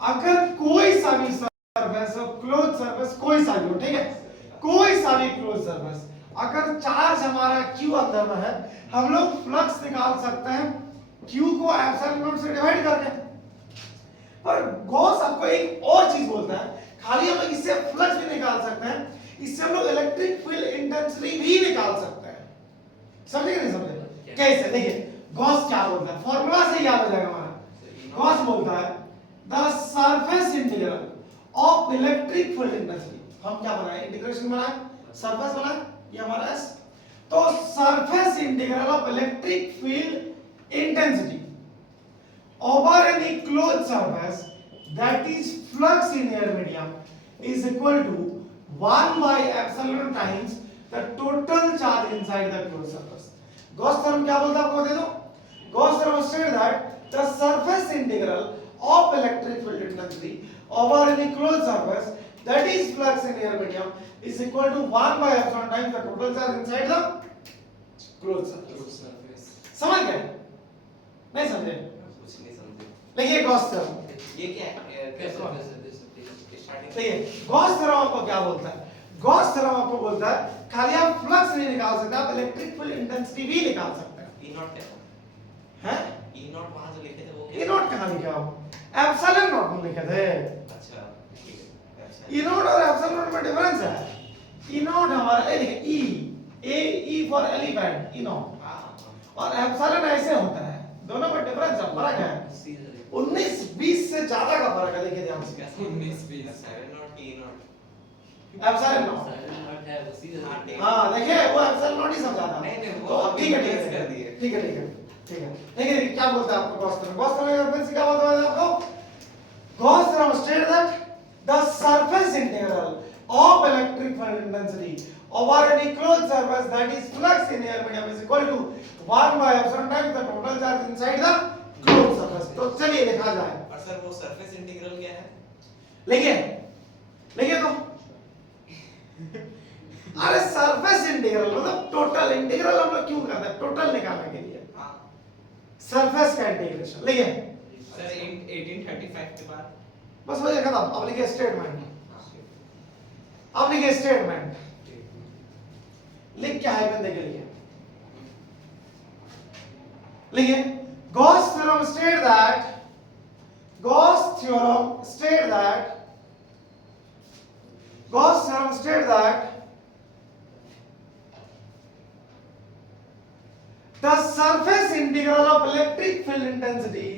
अगर कोई सा भी सरफेस क्लोज सरफेस कोई सा भी हो, ठीक है, कोई सा भी क्लोज सरफेस, अगर चार्ज हमारा Q अंदर में है, हम लोग फ्लक्स निकाल सकते हैं Q को एप्सिलॉन नॉट से डिवाइड करके। पर गॉस आपको एक और चीज बोलता है, खाली हम लोग इससे फ्लक्स भी निकाल सकते हैं, इससे हम लोग इलेक्ट्रिक फील्ड इंटेंसिटी भी निकाल सकते हैं। समझे कि नहीं समझे? कैसे? देखिए गॉस क्या बोलता है, फॉर्मूला से याद हो जाएगा हमारा। गॉस बोलता है the surface integral of electric field intensity. हम क्या बनाए? इंटीग्रेशन बनाए, सरफेस बनाए, ये हमारा एस। तो surface integral of electric field intensity over any closed surface that is flux in air medium is equal to 1 by epsilon times the total charge inside the closed surface. Gauss theorem क्या बोलता है आपको दे दो? Gauss theorem states that the surface integral of electric field intensity over any closed surface that is flux in air medium is equal to 1 by epsilon times the total charge inside the closed surface. समझ गए? नहीं समझे? देखिए Gauss theorem ये क्या है? कैसे starting? देखिए गॉस थ्योरम आपको क्या बोलता है? गॉस थ्योरम आपको बोलता है खाली आप फ्लक्स नहीं निकाल सकते, आप इलेक्ट्रिक फील्ड इंटेंसिटी भी निकाल सकते हैं। ई नॉट क्या हैं? ई नॉट वहां जो लिखे थे वो क्या? ई नॉट कहां लिखा हो? एप्सिलॉन नॉट में लिखे थे। अच्छा ठीक है। अच्छा ई नॉट और एप्सिलॉन नॉट में डिफरेंस है। ई नॉट हमारा ये देखिए E for elephant, E not, और एप्सिलॉन ऐसे होता है, दोनों में डिफरेंस है, फर्क है 19-20 से ज्यादा का फर्क है। देखिए ध्यान से 19-20 7 not E not epsilon not है वो सीधा। हाँ देखिए वो एप्सिलॉन नॉट ही समझा था। नहीं, वो तो अब ठीक है difference कर दिए। ठीक है ठीक है ठीक है। देखिए क्या बोलता है आपको गॉस थ्योरम? गॉस थ्योरम का क्या बोलता है आपको? Gauss theorem state that the surface integral of electric field intensity over any closed surface that is flux in air medium is equal to 1 by epsilon times the total charge inside the closed surface। तो चलिए लिखा जाए। और sir वो surface integral क्या है? लिखिए तो अरे सरफेस इंटीग्रल मतलब टोटल इंटीग्रल हम लोग क्यों करते हैं? टोटल निकालने के लिए। हां सरफेस का इंटीग्रेशन लिखिए सर 1835 के बाद बस हो जाएगा। अब लिखिए स्टेटमेंट, अब लिखिए स्टेटमेंट, लिख क्या है बंदे के लिए? लिखिए Gauss theorem state that Gauss theorem state that the surface integral of electric field intensity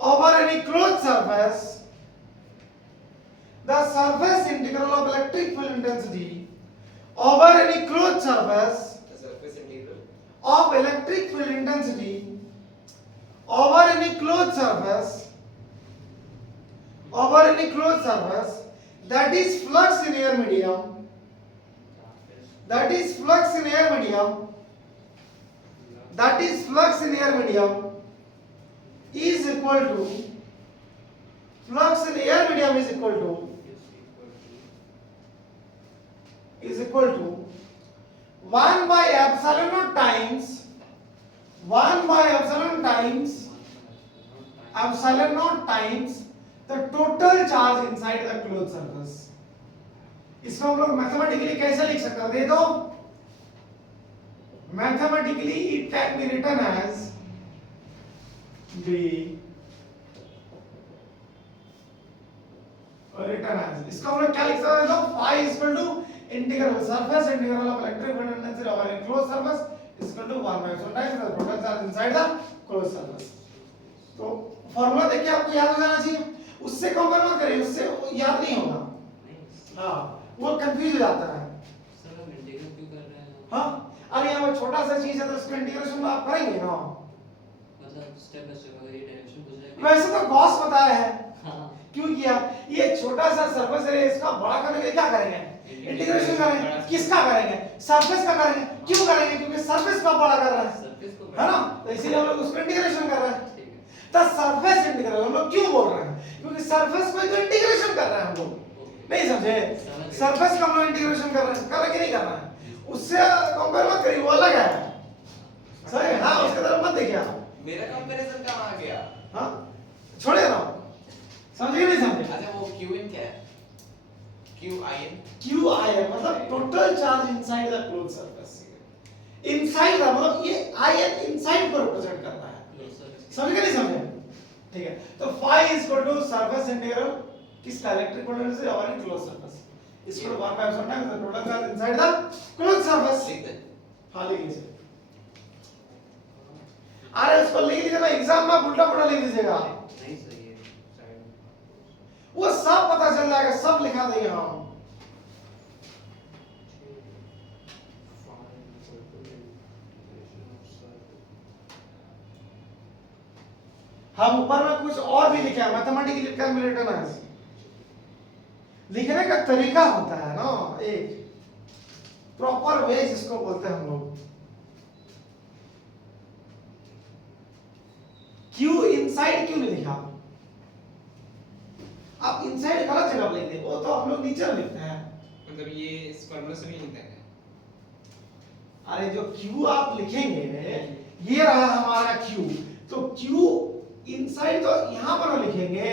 over any closed surface over any closed surface the surface integral of electric field intensity over any closed surface that is flux in air medium is equal to 1 by epsilon naught times the total charge inside the closed surface। इसको हम लोग mathematically कैसे लिख सकते हैं? दे दो। Mathematically it can be written as इसको हम लोग क्या लिख सकते हैं? तो phi is equal to integral surface integral of electric field intensity over a closed surface is equal to 1 by epsilon times the total charge inside the closed surface। तो formula देख के आपको याद हो जाना चाहिए, उससे कंपेयर मत करिए, उससे याद नहीं होगा। हाँ वो कंफ्यूज हो जाता है। सर हम इंटीग्रल क्यों कर रहे हैं? हाँ अरे यहाँ छोटा सा चीज है तो उसका इंटीग्रेशन आप करेंगे ना, मतलब स्टेप बाय स्टेप अगर ये डायरेक्शन पूछ रहा है। वैसे तो गॉस बताया है। हां क्यों किया? ये छोटा सा सरफेस है, इसका बड़ा करने के लिए क्या करेंगे? इंटीग्रेशन करेंगे। किसका करेंगे? सरफेस का करेंगे। क्यों करेंगे? क्योंकि सरफेस का बड़ा कर रहा है, सरफेस को है ना? तो इसीलिए हम लोग उसको इंटीग्रेशन कर रहे हैं। ठीक है। तो सरफेस इंटीग्रल हम लोग क्यों बोल रहे हैं? क्योंकि सरफेस को तो इंटीग्रेशन कर रहे हैं हम लोग। नहीं समझे? सरफेस का हम लोग इंटीग्रेशन कर रहे हैं, कर रहे कि नहीं कर रहे हैं? उससे कंपेयर मत करिए, वो अलग है। सही है, हाँ उसके तरफ मत देखिए आप। मेरा कंपैरिजन कहाँ आ गया? हाँ छोड़िए ना, समझिए नहीं समझे। अच्छा वो क्यू इन क्या है? Q I N? Q I N मतलब total charge inside the close surface. Inside का मतलब ये आई एन इनसाइड को रिप्रेजेंट करता है, समझ गए नहीं समझे? ठीक है, तो phi is equal to surface integral किसका, इलेक्ट्रिक पोटेंशियल से हमारी close surface is equal to 1 by epsilon times the total charge inside the close surface. लिख दे। हाँ लिख लीजिए। अरे इसको लिख लीजिए ना, एग्जाम में उल्टा पुल्टा लिख दीजिएगा, नहीं सही है साइड वो सब पता चल जाएगा, सब लिखा देंगे हम। हम ऊपर में कुछ और भी लिखे हैं, मैथमेटिकली कैलकुलेटर लिखने का तरीका होता है ना, एक प्रॉपर वे जिसको बोलते हैं हम लोग। क्यू इनसाइड क्यों नहीं लिखा? आप इनसाइड गलत जगह लिख दे, वो तो हम लोग नीचे लिखते हैं। मतलब ये इस फॉर्मूला से नहीं लिखते हैं। अरे जो क्यू आप लिखेंगे, ये रहा हमारा क्यू, तो क्यू इनसाइड तो यहां पर लिखेंगे।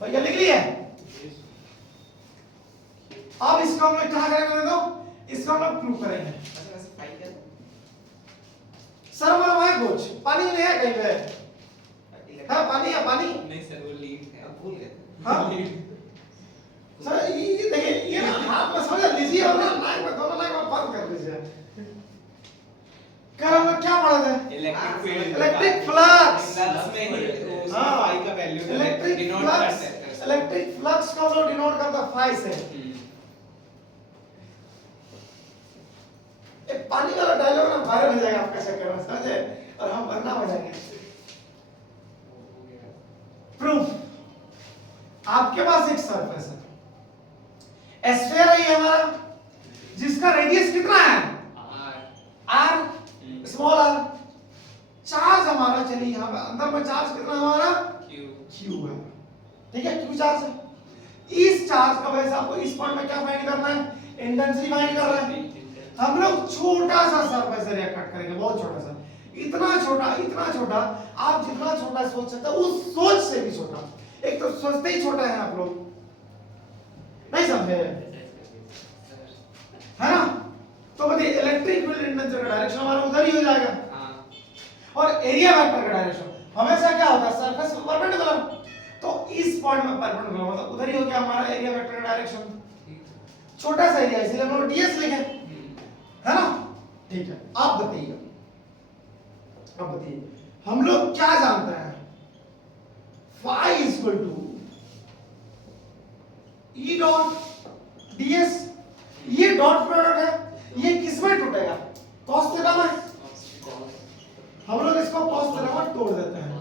भैया लिख लिए? अब इसको हम लोग क्या करेंगे, देखो इसको हम लोग प्रूव करेंगे। अच्छा वैसे फाई क्या है? सर वो है कुछ पानी नहीं है कहीं पे? हाँ पानी है, पानी। नहीं सर वो लीड है। अब भूल गए। हाँ सर ये देखिए, ये ना हाथ में समझ लीजिए और ना नाक में, दोनों नाक में बंद कर दीजिए। कल हम लोग क्या पढ़ा था? Electric field, electric flux. Flux में ही उसमें हाँ फाई का वैल्यू इलेक्ट्रिक डिनोट फ्लक्स, करते हैं। इलेक्ट्रिक फ्लक्स को हम लोग डिनोट करते हैं फाई से। एक पानी वाला डायलॉग ना वायरल हो जाएगा आपके चक्कर में, समझे? और हम बनना हो जाएंगे। प्रूफ, आपके पास एक सरफेस है, एस्फीयर है ये हमारा, जिसका रेडियस कितना है? Are, small are. चार्ज हमारा, चलिए यहां पे अंदर में चार्ज कितना हमारा? क्यू है, ठीक है, क्यू चार्ज है। इस चार्ज का वजह से आपको इस पॉइंट में क्या फाइंड करना है? इंटेंसिटी फाइंड करना है। हम लोग छोटा सा सरफेस एरिया कट करेंगे, बहुत छोटा सा, इतना छोटा, आप जितना छोटा सोच सकते हो उस सोच से भी छोटा। एक तो सोचते ही छोटा है आप लोग, नहीं समझे? है ना? तो बताइए इलेक्ट्रिक फील्ड इंटेंसिटी का डायरेक्शन हमारा उधर ही हो जाएगा। और एरिया वेक्टर का डायरेक्शन हमेशा क्या होता है? सरफेस पर परपेंडिकुलर। तो इस पॉइंट में परपेंडिकुलर मतलब उधर ही हो गया हमारा एरिया वेक्टर का डायरेक्शन। छोटा सा एरिया इसलिए हम लोग डीएस लिखे, है ना? ठीक है, आप बताइए, अब बताइए हम लोग क्या जानते हैं? Phi is equal to E dot ds. ये डॉट प्रोडक्ट है, ये किस में टूटेगा? कॉस थीटा में। हम लोग इसको कॉस थीटा में तोड़ देते हैं,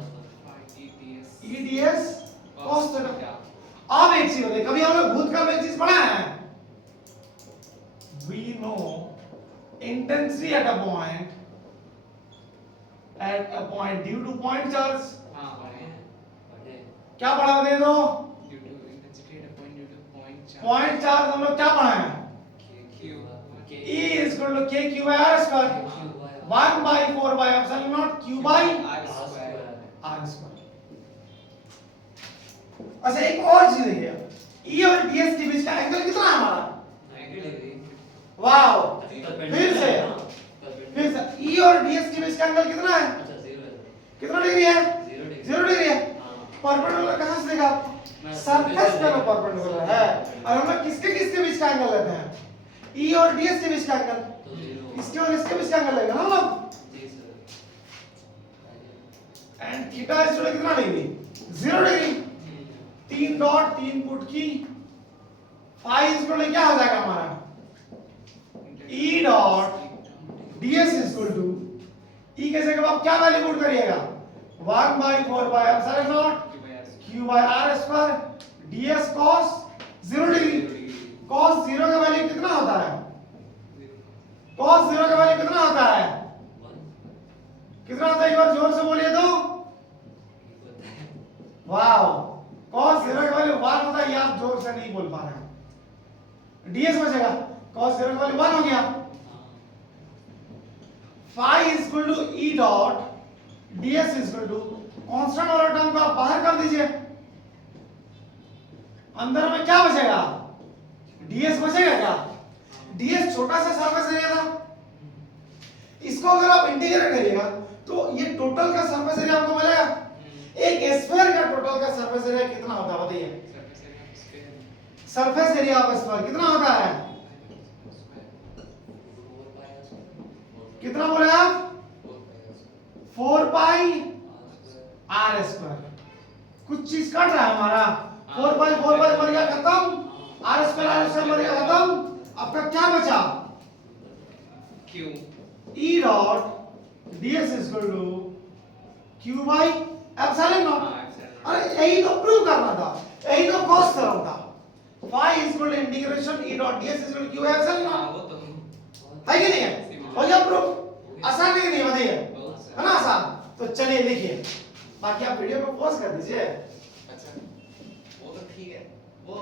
ई डीएस कॉस थीटा। अब एक चीज बताइए, कभी हम लोग भूतकाल में एक चीज पढ़ा है? we know intensity at a point due to point charge। क्या पढ़ा दे दो? पॉइंट चार्ज हम लोग क्या पढ़ा है? E is equal to k q by r square, 1 by 4 by epsilon naught q by r square। अच्छा एक और चीज देखिए, E और ds के बीच का एंगल कितना है हमारा? वाओ, फिर से E और ds के बीच का एंगल कितना है? कितना डिग्री है? 0 डिग्री है। परपेंडिकुलर कहां से देखा? सरफेस पे ना परपेंडिकुलर है। और हम लोग किसके किसके बीच का एंगल लेते हैं? E और ds के बीच का एंगल, इसके और इसके बीच का एंगल लेंगे ना हम लोग। एंड थीटा इज कितना डिग्री? 0 डिग्री। 3 डॉट 3 पुट की फाई इज क्या हो जाएगा हमारा? E dot ds is equal to E के जगह आप क्या वैल्यू पुट करिएगा? 1 by 4 by epsilon naught q by r square ds cos 0 degree. cos 0 का वैल्यू कितना होता है? cos 0 का वैल्यू कितना होता है? कितना होता है? एक बार जोर से बोलिए तो। वाओ, cos 0 का वैल्यू 1 होता है, ये आप जोर से नहीं बोल पा रहे हैं। ds बचेगा, cos 0 का वैल्यू 1 हो गया। phi is equal to e dot ds is equal to constant वाला टर्म को आप बाहर कर दीजिए, अंदर में क्या बचेगा, ds बचेगा क्या, ds छोटा सा सरफेस एरिया था, इसको अगर आप इंटीग्रेट करिएगा तो ये टोटल का सरफेस एरिया आपको मिलेगा। एक स्फीयर का टोटल का सरफेस एरिया कितना होता है बताइए, सरफेस एरिया ऑफ स्फीयर कितना होता है, कितना बोले आप, 4 पाई आर स्क्वायर। कुछ चीज कट रहा है हमारा, 4 पाई मर गया खत्म, आर स्क्वायर मर गया खत्म, आपका क्या बचा, Q E dot ds is equal to q by epsilon naught। हाँ, epsilon। अरे यही तो प्रूव करना था, यही तो cos थ्योरम था। phi is equal to integration E dot ds is equal to q by epsilon हाँ, naught, वो तो है कि नहीं है, हो गया प्रूफ, आसान है कि नहीं बताइए, बहुत है ना आसान। तो चलिए लिखिए, बाकी आप वीडियो को पॉज कर दीजिए। अच्छा वो तो ठीक है, वो